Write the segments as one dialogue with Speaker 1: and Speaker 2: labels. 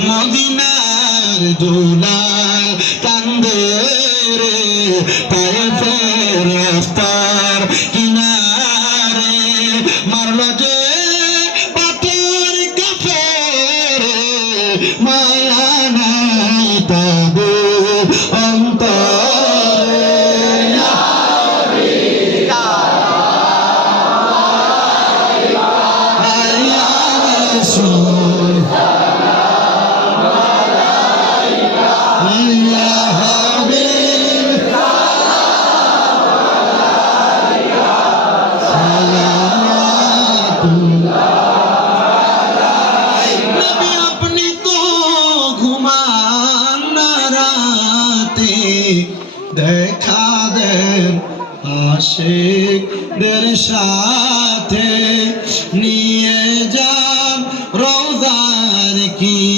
Speaker 1: মদিনার দুলাল আশিকদের সাথে নিয়ে যান রোজার কিনারে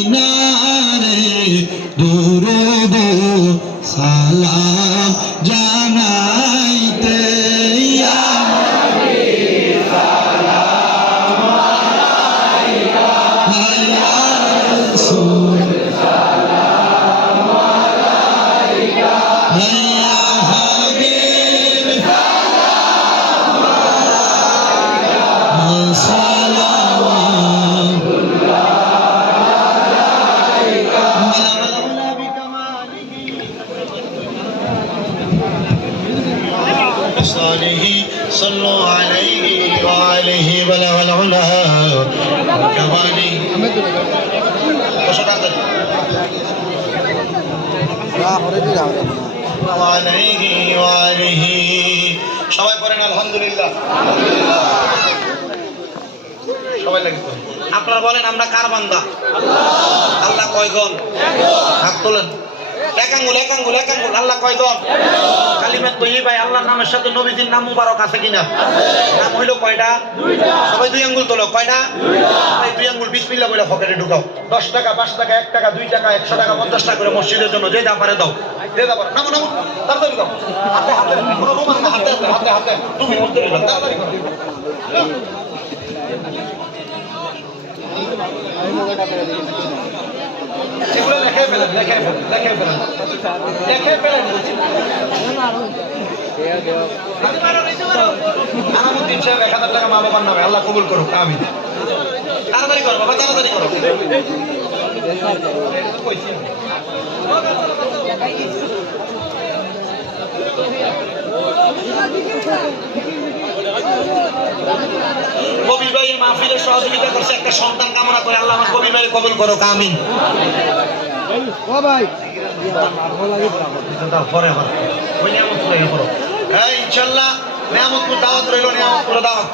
Speaker 1: صلوا عليه وعليه بلغ العلا كمالي وعليه وعليه সবাই পড়েন আলহামদুলিল্লাহ সবাই লাগে পড়েন। আপনারা বলেন আমরা কার বান্দা আল্লাহ কয়জন হাত তোলেন এক আঙ্গুল এক আঙ্গুল এক আঙ্গুল। আল্লাহ কয়জন কালিমাত তৈরি ভাই আল্লাহর নামের সাথে নবীজির নাম মুবারক আছে কিনা? নাম হইল কয়টা? সবাই দুই আঙ্গুল তোলো, কয়টা? এই দুই আঙ্গুল বিসমিল্লাহ বলে পকেটে ঢুকাও। দশ টাকা, পাঁচ টাকা, এক টাকা, দুই টাকা, একশো টাকা, পঞ্চাশ টাকা করে মসজিদের জন্য যে যা পারে দাও। যে যা পারে, নামো নামো। তাড়াতাড়ি দাও। হাতে হাতে হাতে হাতে হাতে তুমি মধ্যে তাড়াতাড়ি করো। এগুলো লেখাই ফেলেন লেখাই ফেলেন লেখাই ফেলেন। লেখাই ফেলেন। আনামুদ্দিন টাকা মা বাবার আল্লাহ কবুল করুক আমি তাড়াতাড়ি করো বাবা, তাড়াতাড়ি করো। কবির ভাই মাহফিলের সহযোগিতা করছে একটা সন্তান কামনা করে। আল্লাহ আমার কবির ভাই। কবুল করো হ্যাঁ ইনশাল্লাহ নিয়ামতপুর দাওয়াত রইল নিয়ামতপুরে দাওয়াত।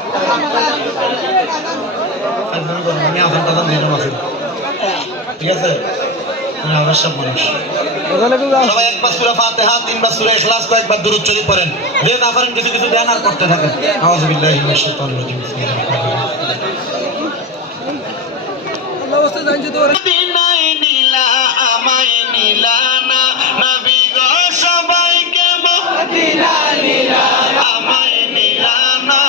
Speaker 1: ঠিক আছে? আবার সব মানুষ। সবাই একবার সুরা ফাতিহা, তিনবার সুরা ইখলাস, কয়েকবার দুরূদ শরীফ পড়েন। যে না পারেন, কিছু কিছু দেন আর করতে থাকেন। আউযু মিনাশ শাইতানির রাজিম, বিসমিল্লাহির রহমানির রহিম। মদিনায় নীলা আমায় নীলা না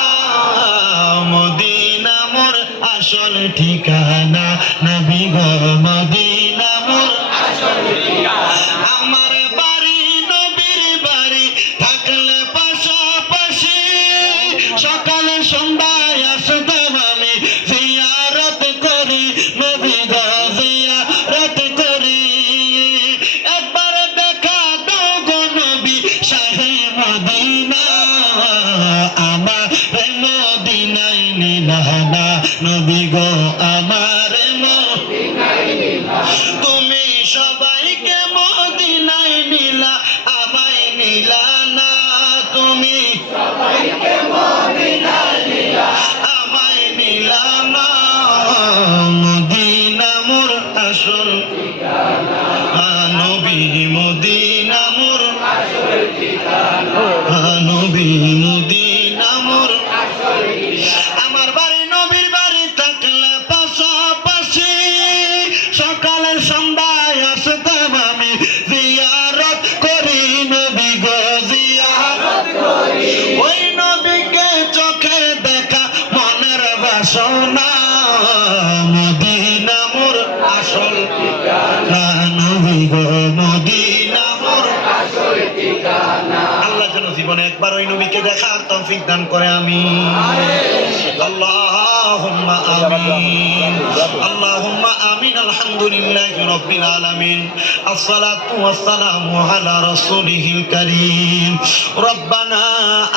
Speaker 1: নবী মদিনা আরেকবার ওই নবীকে দেখার তৌফিক দান করে আমি আল্লাহুম্মা আমিন। আল্লাহুম্মা আমিন আলহামদুলিল্লাহি রাব্বিল আলামিন আসসালাতু ওয়াসসালামু আলা রাসূলিহিল কারীম রব্বানা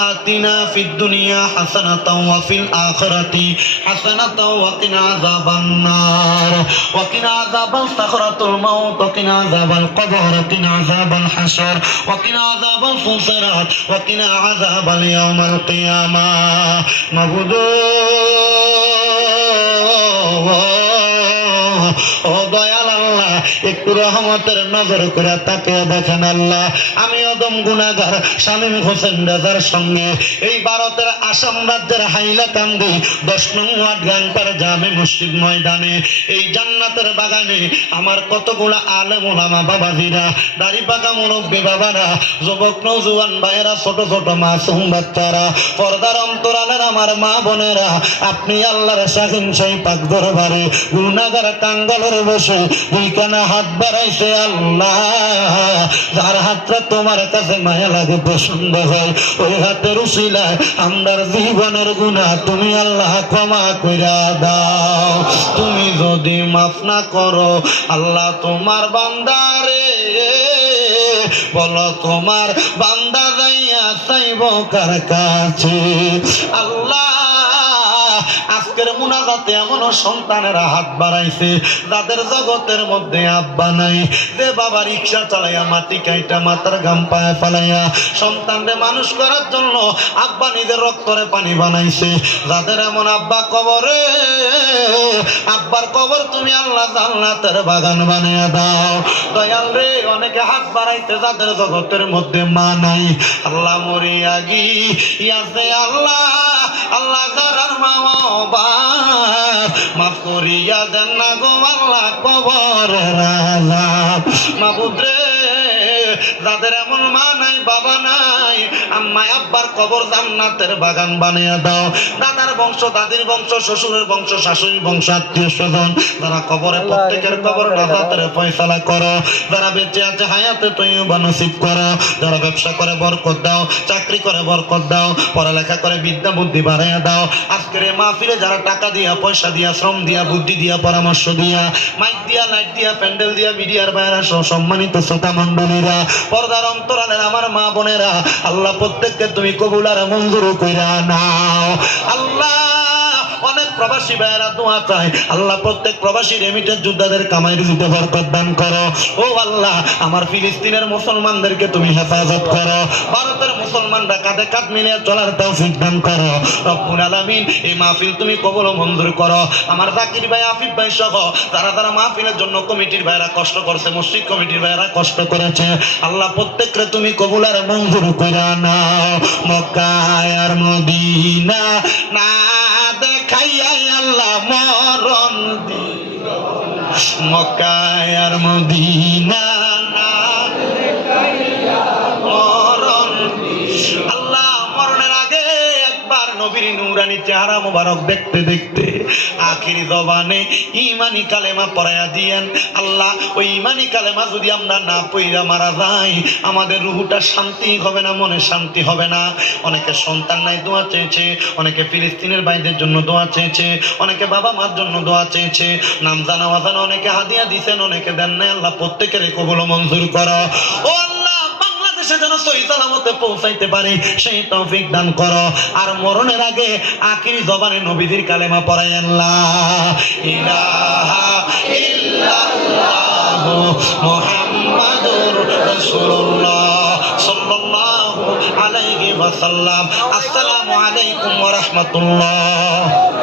Speaker 1: আতিনা ফিদ দুনিয়া হাসানাতাও ওয়া ফিল আখিরাতি হাসানাতাও ওয়া কিনা আযাবান নার ওয়া কিনা আযাবাল সাখরাতুল মাউত ওয়া কিনা আযাবাল কবর ওয়া কিনা আযাবাল হাসর ওয়া কিনা আযাবাল ও দয়াল একটু রহমতের নজর করে তাকে দেখেন আল্লাহ। আমি অদম গুনাগার শামীম হোসেন রাজার সঙ্গে এই ভারতের আসাম রাজ্যের হাইলাকান্দি দশ নং ওয়ার্ড গানপার জামে মসজিদ ময়দানে। এই জান্নাতের বাগানে আমার কতগুলা আলেম ওলামা বাবাজিরা, দাড়ি পাকা মুরব্বী বাবারা, যুবক নৌজুয়ান ভাইয়েরা, ছোট ছোট মাসুম বাচ্চারা, পর্দার অন্তরালের আমার মা বোনেরা, আপনি আল্লাহর শাহিন সেই পাক দরবারে গুনাগার কাঙ্গালের বসে দুইখানা হাত বাড়াইছে আল্লাহ। যার হাতটা তোমার কাছে মায়া লাগে, পছন্দ হয়, ওই হাতের উশিলায় আমরার জীবনের গুণা তুমি আল্লাহ ক্ষমা কইরা দাও। তুমি যদি মাফ না করো, আল্লাহ তোমার বান্দারে, বলো তোমার বান্দা যাইয়া চাইব কার কাছে? আল্লাহ আজকের মুনাজাতে এমন সন্তানেরা হাত বাড়াইছে, যাদের জগতের মধ্যে আব্বা নাই। যে বাবা রিক্সা চালাইয়া মাটি কাইটা মাথার গাম পায়ে ফালাইয়া সন্তানরে মানুষ করার জন্য আব্বা নিজের রক্তরে পানি বানাইছে। যাদের এমন আব্বা কবরে, আব্বার কবর তুমি আল্লাহ জান্নাতের বাগান বানিয়ে দাও। দয়াল রে অনেকে হাত বাড়াইতে যাদের জগতের মধ্যে মা নাই, আল্লাহ মরিয়া গি ইয়াছে আল্লাহ আল্লাহ যারার মা মাফ করিয়া দেন না গো আল্লাহ কবর রাজা মাবুদ রে যাদের এমন মা নাই, বাবা নাই আম্মাই আব্বার কবর জান্নাতের বাগান বানিয়ে দাও। দাদার বংশ দাদির বংশ শ্বশুরের বংশ শাশুড়ির বংশ আত্মীয় স্বজন। যারা কবরে প্রত্যেকের কবর নাজাতের ফয়সালা করো। যারা বেঁচে আছে হায়াতে তুই নসিব করো। যারা ব্যবসা করে বরকত দাও। চাকরি করে বরকত দাও। পড়ালেখা করে বিদ্যা বুদ্ধি বাড়াইয়া দাও। আজকের এই মাহফিলে যারা টাকা দিয়া পয়সা দিয়া শ্রম দিয়া বুদ্ধি দিয়া পরামর্শ দিয়া মাইক দিয়া লাইট দিয়া প্যান্ডেল দিয়া মিডিয়ার বাইরা সহ সম্মানিত শ্রোতা মন্ডলীরা পর্দার অন্তরালের আমার মা বোনেরা আল্লাহ প্রত্যেককে তুমি কবুল আর মঞ্জুর কইরা নাও। আল্লাহ অনেক প্রবাসী ভাইয়েরা দোয়া চায়। আল্লাহ প্রত্যেক প্রবাসী রেমিটের যোদ্ধাদের কামাই রুজিতে বরকত দান করো। ও আল্লাহ, আমার ফিলিস্তিনের মুসলমানদেরকে তুমি হেফাজত করো। ভারতের মুসলমানরা কাঁধে কাঁধ মিলিয়ে চলার তৌফিক দান করো। রব্বুল আলামিন, এই মাহফিল তুমি কবল মঞ্জুর করো। আমার জাকির ভাই, আফিফ ভাই সহ যারা তারা মাহফিলের জন্য কমিটির ভাইরা কষ্ট করছে, মসজিদ কমিটির ভাইরা কষ্ট করেছে। আল্লাহ প্রত্যেকরে তুমি কবুল আর মঞ্জুর কইরা নাও। মক্কায় আর মদিনা না মক্কায় আর মদিনা নুরানি চেহারা মোবারক দেখতে দেখতে আখির জবানে ইমানি কালেমা পড়াইয়া দিয়েন, আল্লাহ, ওই ইমানি কালেমা যদি আমরা না পইরা মারা যাই, আমাদের রুহুটা শান্তি হবে না, মনে শান্তি হবে না। অনেকে সন্তান নাই দোয়া চেয়েছে, অনেকে ফিলিস্তিনের ভাইদের জন্য দোয়া চেয়েছে, অনেকে বাবা মার জন্য দোয়া চেয়েছে, নাম জানা অজানা অনেকে হাদিয়া দিছেন, অনেকে দেন নাই, আল্লাহ প্রত্যেকের কবুল মঞ্জুর করো। ও বাংলাদেশে যেন সহি পৌঁছাইতে পারে। সেই তৌফিক দান করো। আর মরণের আগে আখিরি জবানে নবীদের কালেমা পড়াই আল্লাহ, ইলাহা ইল্লাল্লাহ মুহাম্মাদুর রাসূলুল্লাহ সাল্লাল্লাহু আলাইহি ওয়াসাল্লাম। আসসালামু আলাইকুম ওয়া রাহমাতুল্লাহ।